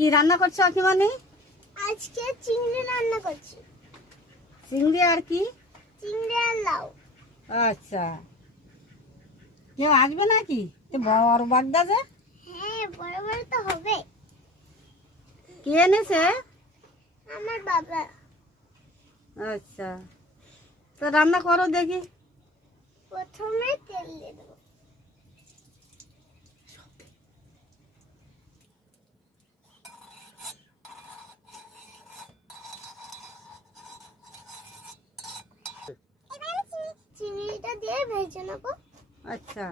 কি রান্না করছো আকিমানি? আজকে চিংড়ি রান্না করছি। চিংড়ি আর কি? চিংড়ি আর লাউ। আচ্ছা, কেউ আসবে নাকি? এ বড় বাগদা যে। হ্যাঁ, বড় বড় তো হবে। কে এনেছে? আমার বাবা। আচ্ছা, তো রান্না করো দেখি। প্রথমে তেল দিয়ে দেবো। চিংড়িটা দিয়ে ভেজে নেবো। আচ্ছা,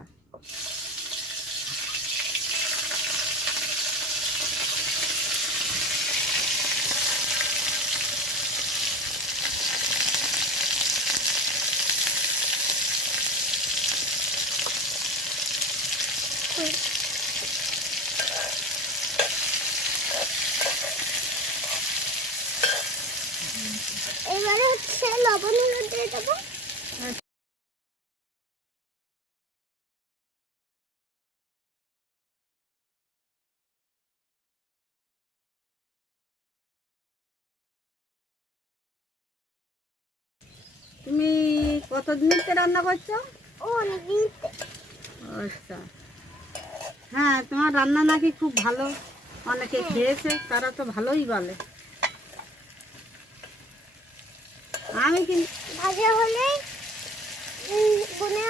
এবারে হচ্ছে লবণ হলুদ দিয়ে দেবো। তুমি কতদিন থেকে রান্না করছো? ও অনেকদিন। আচ্ছা, হ্যাঁ, তোমার রান্না নাকি খুব ভালো, অনেকে খেয়েছে, তারা তো ভালোই বলে। আমি কিন্তু ভাজা হলে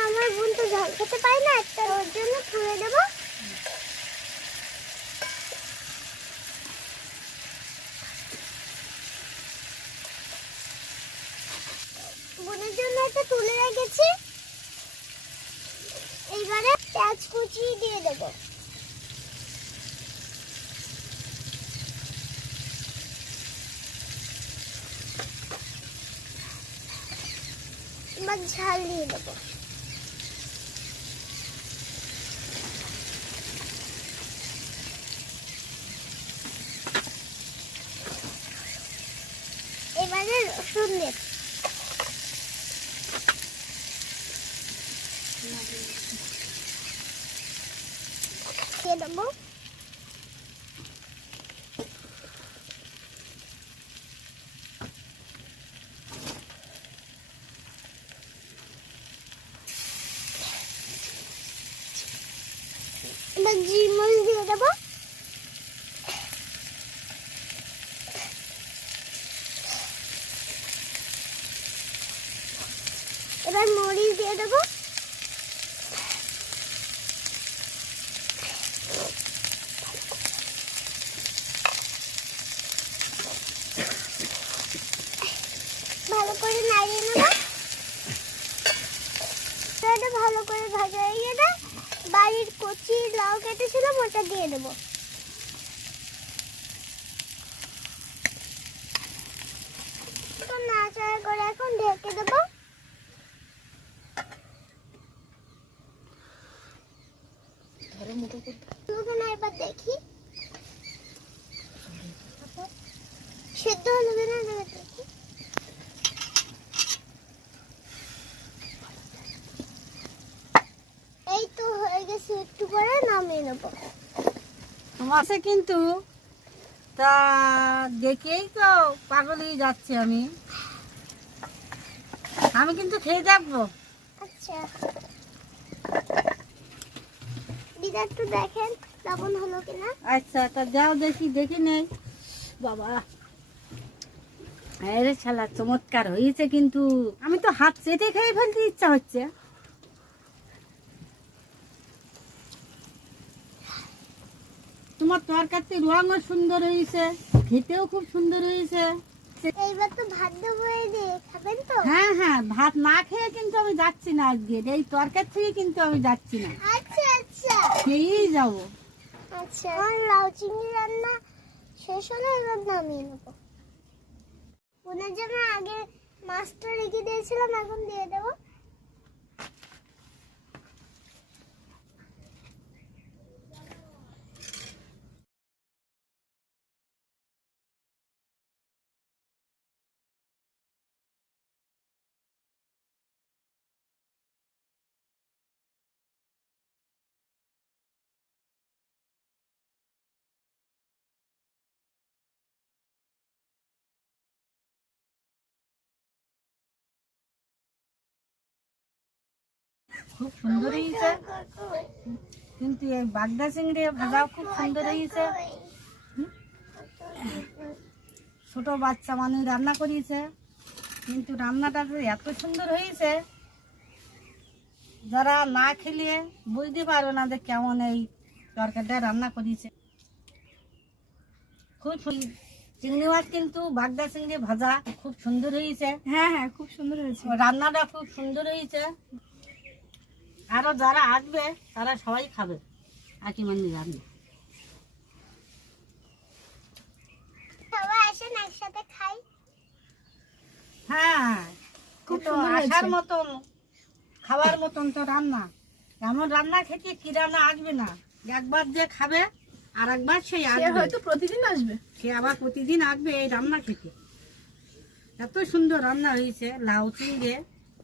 আমার বোন তো ঝাল খেতে পায় না, একটা ওর জন্য তুলে দেবো। বোনের জন্য একটা তুলে রেখেছি। এইবারে পেঁয়াজ কুচি দিয়ে দেবো। এবার ঝাল দিয়ে দেবো। এবারে রসুন দেব। দিয়ে দেবো। এবার জিরে মরিচ দিয়ে দেবো। এবার মরিচ দিয়ে দেবো। ভালো করে নাড়িয়ে নেবো। এটা ভালো করে ভাজা হয়ে গেলে বাড়ির কচি লাউ কেটেছিলাম ওটা দিয়ে দেবো। তো নাড়াচাড়া করে এখন ঢেকে দেবো। না, এবার দেখি সেদ্ধ হলো কিনা এবার দেখি। এই তো হয়ে গেছে, একটু পরে নামিয়ে নেবো। তোমাকে কিন্তু তা দেখেই তো পাগল হয়ে যাচ্ছে আমি। আমি কিন্তু খেয়ে দেখবো। আচ্ছা, দিদা একটু দেখেন লবণ হলো কিনা। আচ্ছা, তা যাও দেখি, দেখি নেই বাবা। আরে শালা, চমৎকার হয়েছে কিন্তু। আমি তো হাত চেটে খেয়ে ফেলতে ইচ্ছা হচ্ছে। তোমার তরকারিতে রঙও সুন্দর হয়েছে, খেতেও খুব সুন্দর হয়েছে। এইবার তো ভাত দেবো, এই দিয়ে খাবেন তো? হ্যাঁ হ্যাঁ, ভাত না খেয়ে কিন্তু আমি যাচ্ছি না আজকে, এই তরকারি থেকে কিন্তু আমি যাচ্ছি না, আচ্ছা আচ্ছা খেয়েই যাবো। আচ্ছা, আমার লাউ চিংড়ি রান্না শেষ হলো, এবার নামিয়ে নেবো। বোনের জন্য আগে মাছটা রেখে দিয়েছিলাম, এখন দিয়ে দেবো। খুব সুন্দর হয়েছে, কিন্তু এই বাগদা চিংড়ি ভাজাও খুব সুন্দর হয়েছে। ছোট বাচ্চা মানুষ রান্না করিয়েছে, কিন্তু রান্নাটা যে এত সুন্দর হয়েছে যারা না খেলে বুঝতে পারো না যে কেমন এই তরকারিটা রান্না করিয়েছে। খুব চিংড়ি মাছ কিন্তু বাগদা চিংড়ি ভাজা খুব সুন্দর হয়েছে। হ্যাঁ হ্যাঁ, খুব সুন্দর হয়েছে। রান্নাটা খুব সুন্দর হয়েছে। আরো যারা আসবে তারা সবাই খাবে আকিমান্দি রান্না। সবাই আসেন একসাথে খাই। হ্যাঁ, খুব খুব তো সুন্দর হয়েছে। আসার মতন খাবার মতন তো রান্না। এমন রান্না খেতে কি রান্না আসবে না? একবার যে খাবে আর একবার সেই সে আসবে, হয়তো প্রতিদিন আসবে। সে আবার প্রতিদিন আসবে এই রান্না খেতে। এত সুন্দর রান্না হয়েছে। লাউ চিংড়ি